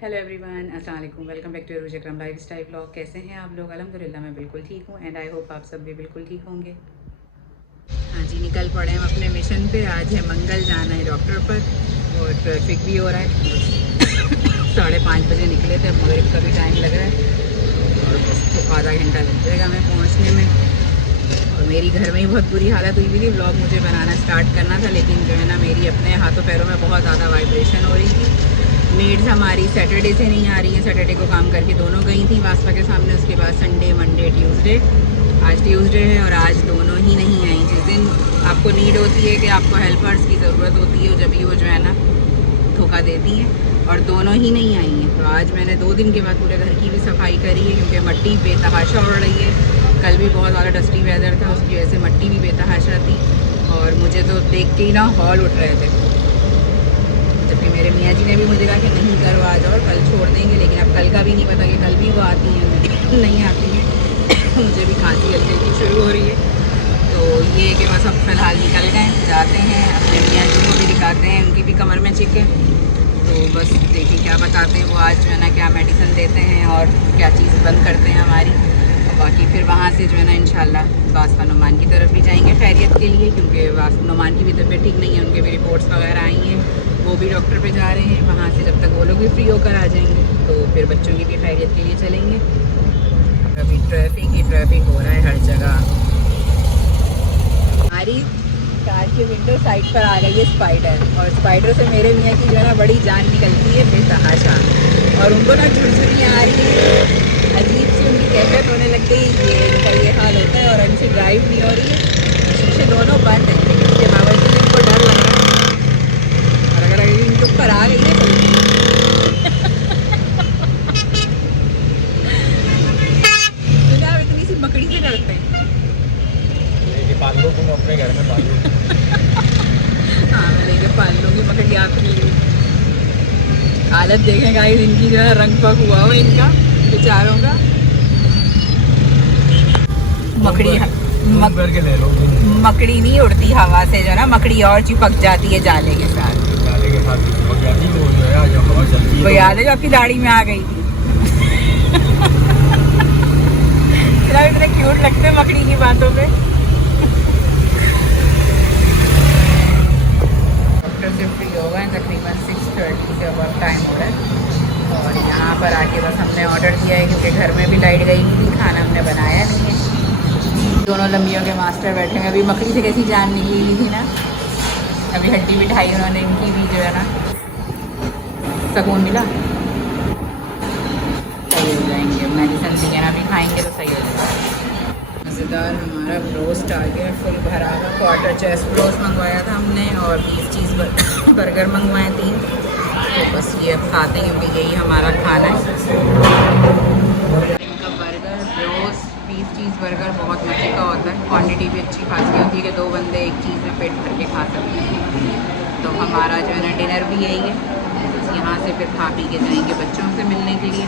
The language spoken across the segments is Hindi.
हेलो एवरीवन, अस्सलाम वालेकुम। Welcome back to your Vijaykram lifestyle blog. कैसे हैं आप लोग? अल्हम्दुलिल्लाह मैं बिल्कुल ठीक हूँ एंड आई होप आप सब भी बिल्कुल ठीक होंगे। हाँ जी, निकल पड़े हम अपने मिशन पे। आज है मंगल, जाना है डॉक्टर पर और ट्रैफिक भी हो रहा है। 5:30 बजे निकले थे, अब मगरिब का भी टाइम लग रहा है और तो आधा घंटा लग जाएगा हमें पहुँचने में। और मेरी घर में ही बहुत बुरी हालत हुई हुई थी। व्लॉग मुझे बनाना स्टार्ट करना था, लेकिन जो है ना, मेरी अपने हाथों पैरों में बहुत ज़्यादा वाइब्रेशन हो रही थी। मेड्स हमारी सैटरडे से नहीं आ रही हैं, सैटरडे को काम करके दोनों गई थी वास्ता के सामने। उसके बाद संडे, मंडे, ट्यूसडे, आज ट्यूसडे है और आज दोनों ही नहीं आई। जिस दिन आपको नीड होती है कि आपको हेल्पर्स की ज़रूरत होती है, जब भी वो जो है ना धोखा देती हैं, और दोनों ही नहीं आई हैं। तो आज मैंने 2 दिन के बाद पूरे घर की भी सफाई करी है, क्योंकि मट्टी बेतहाशा उड़ रही है। कल भी बहुत ज़्यादा डस्टी वेदर था, उसकी वजह से मट्टी भी बेतहाशा थी और मुझे तो देख के ही ना हॉल उठ रहे थे। जबकि मेरे मियाँ जी ने भी मुझे कहा कि नहीं करो, आ जाओ, कल छोड़ देंगे। लेकिन अब कल का भी नहीं पता कि कल भी वो आती हैं नहीं आती हैं। मुझे भी खांसी हल्की हल्की शुरू हो रही है। तो ये कि बस अब फ़िलहाल निकल गए, जाते हैं अपने मियाँ जी को भी दिखाते हैं, उनकी भी कमर में चिक है। तो बस देखिए क्या बताते हैं वो आज, जो है ना, क्या मेडिसिन देते हैं और क्या चीज़ बंद करते हैं हमारी। और बाकी फिर वहाँ से जो है ना इंशाल्लाह वास्ता नुमान की तरफ भी जाएंगे खैरियत के लिए, क्योंकि वास्ता नुमान की भी तबीयत ठीक नहीं है, उनके भी रिपोर्ट्स वगैरह आई हैं, वो भी डॉक्टर पे जा रहे हैं। वहाँ से जब तक वो लोग भी फ्री होकर आ जाएंगे तो फिर बच्चों की भी खैरियत के लिए चलेंगे। अभी ट्रैफिक ही ट्रैफिक हो रहा है हर जगह। हमारी कार की विंडो साइड पर आ गई है स्पाइडर, और स्पाइडर से मेरे मियाँ की जो है ना बड़ी जान निकलती है बेतहाशा, और उनको ना झुरझुरियाँ आ रही है, अजीब सी उनकी कैफियत होने लग गई। ये इनका ये हाल होता है और उनसे ड्राइव नहीं हो रही है। शीशे दोनों बंद हैं, लेकिन उसके बावजूद इनको डर लग रहा है। और अगर इनके ऊपर आ गई है तो आप इतनी सी मकड़ी से डरते हैं? पाल लो तुम अपने घर में, पाल लो। हाँ, मैं लेके पाल लूँगी मकड़ी आपके लिए। हालत देखें गाइस इनकी, जो है रंग पक हुआ हो इनका बेचारों का। मकड़ी करके ले लो। मकड़ी नहीं उड़ती हवा से, जो है ना मकड़ी और चिपक जाती है जाले के साथ। जाले के साथ चिपक जाती है, वो जो है आज हवा चलती है। वो याद है जो आपकी दाढ़ी में आ गई थी? इतने क्यूट लगते हैं मकड़ी की बातों पे। डॉक्टर से फ्री हो गए तकरीबन 6:30 के अब टाइम हो रहा है। और यहाँ पर आके बस हमने ऑर्डर दिया है, क्योंकि घर में भी लाइट गई थी, खाना हमने बनाया नहीं है। दोनों लंबियों के मास्टर बैठे हैं। अभी मकड़ी से कैसी जान निकली हुई थी ना, अभी हड्डी बिठाई उन्होंने, इनकी भी जो है ना सुकून मिला। सही हो जाएंगे, मेडिसिन वगैरह भी खाएंगे तो सही हो जाएगा। मज़ेदार हमारा ब्रोस्ट आ गया, फुल भरा हुआ क्वार्टर चेस्ट ब्रोस्ट मंगवाया था हमने, और 20 चीज़ बर्गर मंगवाए 3। तो बस ये अब खाते हैं, क्योंकि यही हमारा खाना है। इनका बर्गर, ब्रोस्ट, 20 चीज़ बर्गर बहुत मज़े का होता है। क्वांटिटी भी अच्छी खासी होती है कि 2 बंदे एक चीज़ में पेट भर के खा सकते हैं। तो हमारा जो है ना डिनर भी यही है। बस यहाँ से फिर खा पी के जाएंगे बच्चों से मिलने के लिए।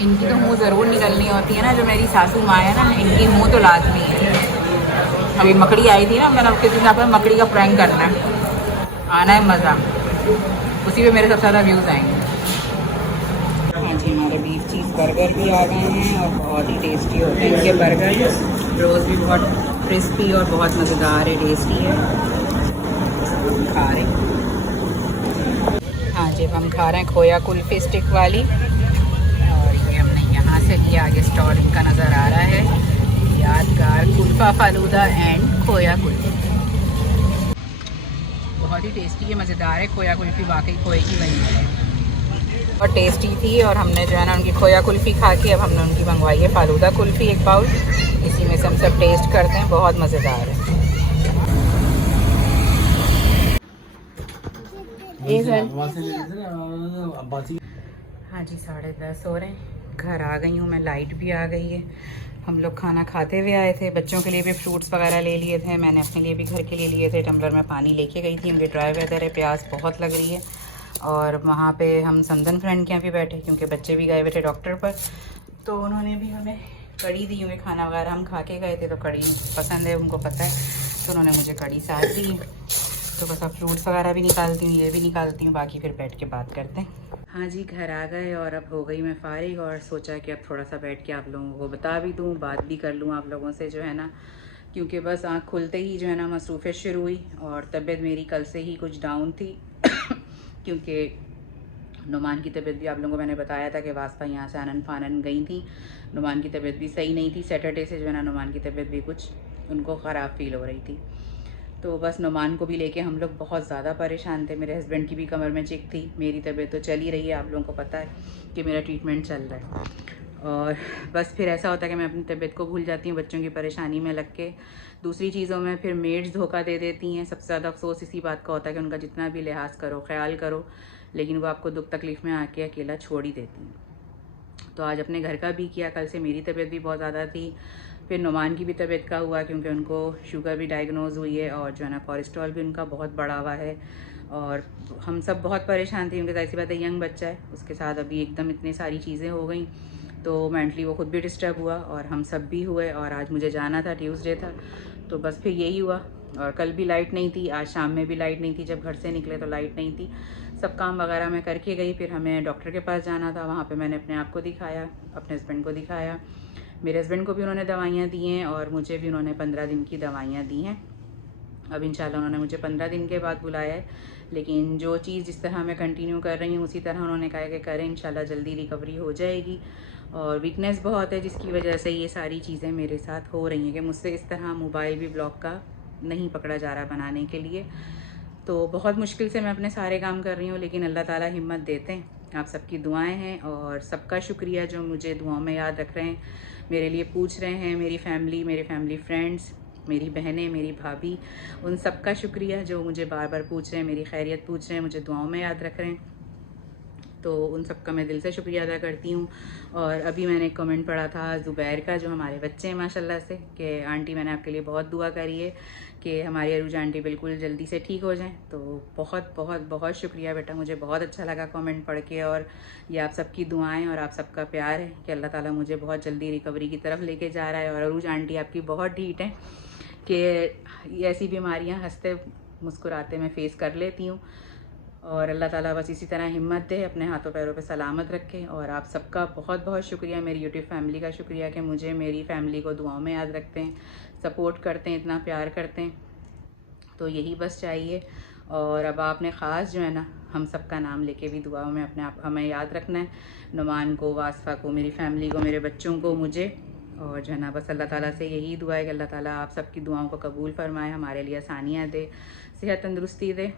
इनकी तो मुंह ज़रूर निकलनी होती है ना, जो मेरी सासू माँ है ना, इनकी मुंह तो लाजमी है। अभी मकड़ी आई थी ना, मैंने किसी यहाँ पर मकड़ी का प्रैंक करना है, आना है मज़ा, उसी पे मेरे सबसे ज़्यादा व्यूज़ आएंगे। हाँ जी, हमारे 20 चीज़ बर्गर भी आ गए हैं और बहुत ही टेस्टी होते हैं इनके बर्गर। रोज़ भी बहुत क्रिस्पी और बहुत मज़ेदार है, टेस्टी है। खा रहे हैं। हाँ जी, हम खा रहे हैं खोया कुल्फ़ी स्टिक वाली, और ये हमने यहाँ से लिया। आगे स्टॉल इनका नज़र आ रहा है, यादगार कुल्फ़ा फालूदा एंड खोया कुल्फ़ी। बहुत ही टेस्टी है, मज़ेदार है। खोया कुल्फ़ी वाकई खोए की बनी है और टेस्टी थी। और हमने जो है ना उनकी खोया कुल्फ़ी खा के अब हमने उनकी मंगवाई है फालूदा कुल्फ़ी 1 बाउल। इसी में से हम सब टेस्ट करते हैं, बहुत मज़ेदार है। हाँ जी, 10:30 हो रहे हैं, घर आ गई हूँ मैं, लाइट भी आ गई है। हम लोग खाना खाते हुए आए थे, बच्चों के लिए भी फ्रूट्स वगैरह ले लिए थे, मैंने अपने लिए भी घर के लिए लिए थे। टम्बलर में पानी लेके गई थी, मुझे ड्राई वेदर है, प्यास बहुत लग रही है। और वहाँ पे हम समदन फ्रेंड के यहाँ भी बैठे, क्योंकि बच्चे भी गए हुए थे डॉक्टर पर, तो उन्होंने भी हमें कड़ी दी हुई। खाना वगैरह हम खा के गए थे, तो कड़ी पसंद है, उनको पता है, तो उन्होंने मुझे कड़ी साथ दी। तो बस अब फ्रूट्स वगैरह भी निकालती हूँ, ये भी निकालती हूँ, बाकी फिर बैठ के बात करते हैं। हाँ जी, घर आ गए और अब हो गई मैं फ़ारिग और सोचा कि अब थोड़ा सा बैठ के आप लोगों को बता भी दूँ, बात भी कर लूँ आप लोगों से, जो है ना, क्योंकि बस आँख खुलते ही जो है ना मसरूफ़ियत शुरू हुई और तबीयत मेरी कल से ही कुछ डाउन थी क्योंकि नुमान की तबीयत भी आप लोगों को मैंने बताया था कि वास्ता यहाँ से आनन फानन गई थी। नुमान की तबीयत भी सही नहीं थी। सैटरडे से जो है ना नुमान की तबीयत भी कुछ उनको ख़राब फील हो रही थी। तो बस नुमान को भी लेके हम लोग बहुत ज़्यादा परेशान थे। मेरे हस्बैंड की भी कमर में चिक थी। मेरी तबीयत तो चल ही रही है, आप लोगों को पता है कि मेरा ट्रीटमेंट चल रहा है। और बस फिर ऐसा होता है कि मैं अपनी तबीयत को भूल जाती हूँ बच्चों की परेशानी में लग के। दूसरी चीज़ों में फिर मेड्स धोखा दे देती हैं। सबसे ज़्यादा अफसोस इसी बात का होता है कि उनका जितना भी लिहाज करो, ख्याल करो, लेकिन वो आपको दुख तकलीफ़ में आके अकेला छोड़ ही देती हैं। तो आज अपने घर का भी किया। कल से मेरी तबीयत भी बहुत ज़्यादा थी। फिर नुमान की भी तबीयत का हुआ क्योंकि उनको शुगर भी डायग्नोज हुई है और जो है ना कोलेस्ट्रॉल भी उनका बहुत बढ़ा हुआ है। और हम सब बहुत परेशान थे क्योंकि ज़ाहिर सी बात है यंग बच्चा है, उसके साथ अभी एकदम इतनी सारी चीज़ें हो गई तो मेंटली वो खुद भी डिस्टर्ब हुआ और हम सब भी हुए। और आज मुझे जाना था, ट्यूसडे था, तो बस फिर यही हुआ। और कल भी लाइट नहीं थी, आज शाम में भी लाइट नहीं थी, जब घर से निकले तो लाइट नहीं थी। सब काम वगैरह मैं करके गई। फिर हमें डॉक्टर के पास जाना था, वहाँ पे मैंने अपने आप को दिखाया, अपने हस्बैंड को दिखाया। मेरे हस्बैंड को भी उन्होंने दवाइयाँ दी हैं और मुझे भी उन्होंने 15 दिन की दवाइयाँ दी हैं। अब इंशाल्लाह उन्होंने मुझे 15 दिन के बाद बुलाया है, लेकिन जो चीज़ जिस तरह मैं कंटिन्यू कर रही हूँ उसी तरह उन्होंने कहा कि करें, इंशाल्लाह जल्दी रिकवरी हो जाएगी। और वीकनेस बहुत है जिसकी वजह से ये सारी चीज़ें मेरे साथ हो रही हैं कि मुझसे इस तरह मोबाइल भी ब्लॉक का नहीं पकड़ा जा रहा बनाने के लिए। तो बहुत मुश्किल से मैं अपने सारे काम कर रही हूँ, लेकिन अल्लाह ताला हिम्मत देते हैं। आप सबकी दुआएं हैं और सबका शुक्रिया जो मुझे दुआओं में याद रख रहे हैं, मेरे लिए पूछ रहे हैं। मेरी फैमिली, मेरे फैमिली फ्रेंड्स, मेरी बहनें, मेरी भाभी, उन सबका शुक्रिया जो मुझे बार बार पूछ रहे हैं, मेरी खैरियत पूछ रहे हैं, मुझे दुआओं में याद रख रहे हैं। तो उन सब का मैं दिल से शुक्रिया अदा करती हूँ। और अभी मैंने एक कमेंट पढ़ा था ज़ुबैर का, जो हमारे बच्चे हैं माशाल्लाह से, कि आंटी मैंने आपके लिए बहुत दुआ करी है कि हमारी अरूज आंटी बिल्कुल जल्दी से ठीक हो जाएं। तो बहुत बहुत बहुत शुक्रिया बेटा, मुझे बहुत अच्छा लगा कमेंट पढ़ के। और ये आप सबकी दुआएं और आप सबका प्यार है कि अल्लाह ताला मुझे बहुत जल्दी रिकवरी की तरफ लेके जा रहा है। और अरूज आंटी आपकी बहुत ढीठ है कि ऐसी बीमारियाँ हंसते मुस्कुराते मैं फ़ेस कर लेती हूँ। और अल्लाह ताला बस इसी तरह हिम्मत दे, अपने हाथों पैरों पे सलामत रखे। और आप सबका बहुत बहुत शुक्रिया, मेरी यूट्यूब फैमिली का शुक्रिया कि मुझे, मेरी फैमिली को दुआओं में याद रखते हैं, सपोर्ट करते हैं, इतना प्यार करते हैं। तो यही बस चाहिए। और अब आपने ख़ास जो है ना हम सब का नाम लेके भी दुआओं में अपने आप हमें याद रखना है। नुमान को, वास्फा को, मेरी फैमिली को, मेरे बच्चों को, मुझे। और जो है ना बस अल्लाह ताला से यही दुआ है कि अल्लाह ताला आप सबकी दुआओं को कबूल फरमाए, हमारे लिए आसानियाँ दे, सेहत तंदुरुस्ती दे।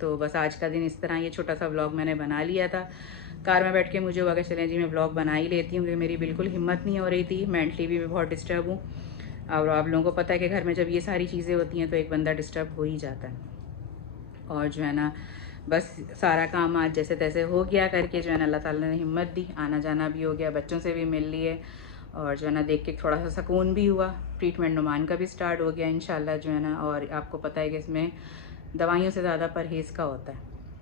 तो बस आज का दिन इस तरह, ये छोटा सा व्लॉग मैंने बना लिया था। कार में बैठ के मुझे हुआ कि चलें जी मैं व्लॉग बना ही लेती हूँ, क्योंकि मेरी बिल्कुल हिम्मत नहीं हो रही थी, मेंटली भी मैं बहुत डिस्टर्ब हूँ। और आप लोगों को पता है कि घर में जब ये सारी चीज़ें होती हैं तो एक बंदा डिस्टर्ब हो ही जाता है। और जो है ना बस सारा काम आज जैसे तैसे हो गया करके, जो है ना अल्लाह ताला ने हिम्मत दी, आना जाना भी हो गया, बच्चों से भी मिल लिए। और जो है ना देख के थोड़ा सा सुकून भी हुआ। ट्रीटमेंट नुमान का भी स्टार्ट हो गया इंशाल्लाह, जो है ना। और आपको पता है कि इसमें दवाइयों से ज़्यादा परहेज़ का होता है।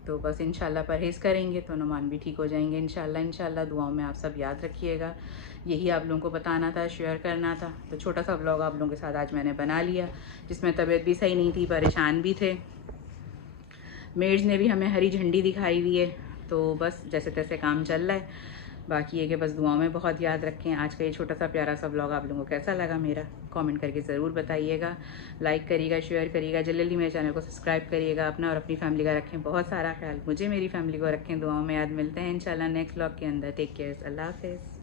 तो बस इंशाल्लाह परहेज़ करेंगे तो नुमान भी ठीक हो जाएंगे इंशाल्लाह। इंशाल्लाह दुआओं में आप सब याद रखिएगा। यही आप लोगों को बताना था, शेयर करना था। तो छोटा सा व्लॉग आप लोगों के साथ आज मैंने बना लिया, जिसमें तबीयत भी सही नहीं थी, परेशान भी थे। मेड्स ने भी हमें हरी झंडी दिखाई हुई है। तो बस जैसे तैसे काम चल रहा है। बाकी है कि बस दुआओं में बहुत याद रखें। आज का ये छोटा सा प्यारा सा ब्लॉग आप लोगों को कैसा लगा मेरा, कमेंट करके ज़रूर बताइएगा। लाइक करिएगा, शेयर करिएगा, जल्दी मेरे चैनल को सब्सक्राइब करिएगा। अपना और अपनी फैमिली का रखें बहुत सारा ख्याल, मुझे, मेरी फैमिली को रखें दुआओं में याद। मिलते हैं इंशाल्लाह नेक्स्ट ब्लॉग के अंदर। टेक केयर, अल्लाह हाफ़िज़।